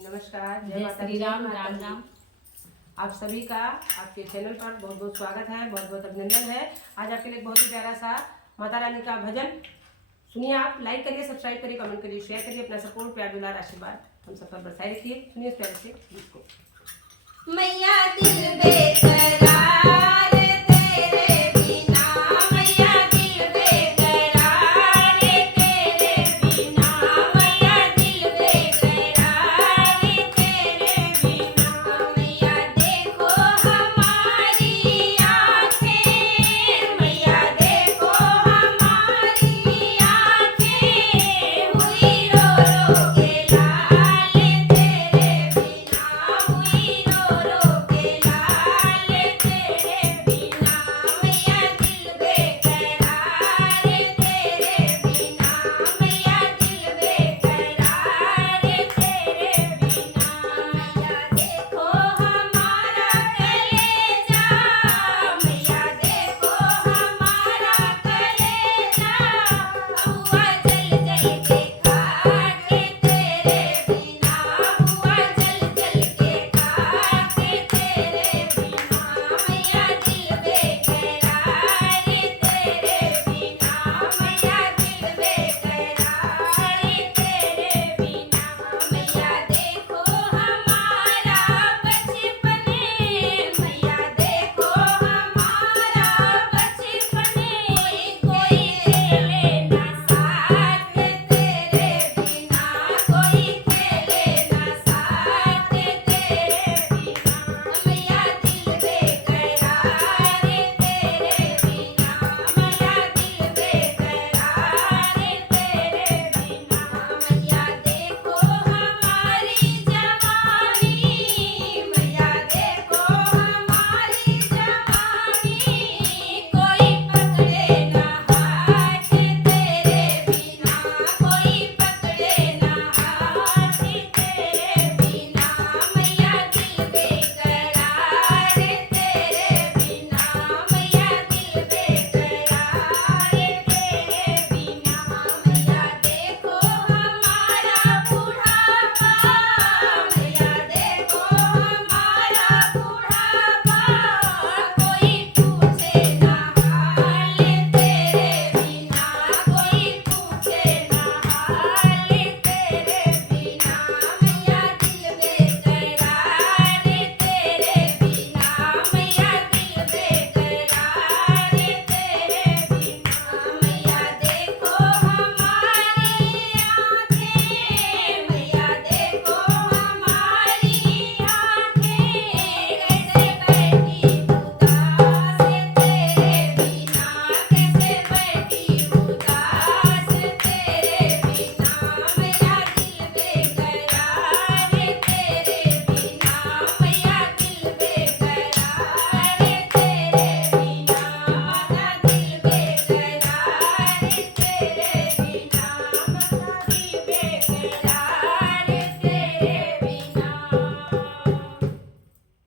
नमस्कार, जय श्री राम। राम राम। आप सभी का आपके चैनल पर बहुत बहुत स्वागत है, बहुत बहुत अभिनंदन है। आज आपके लिए एक बहुत ही प्यारा सा माता रानी का भजन सुनिए। आप लाइक करिए, सब्सक्राइब करिए, कमेंट करिए, शेयर करिए, अपना सपोर्ट, प्यार, दुलार, आशीर्वाद हम सब पर बरसाए रखिए। सुनिए इस प्यारे से गीत को। मैया दिल बेकरार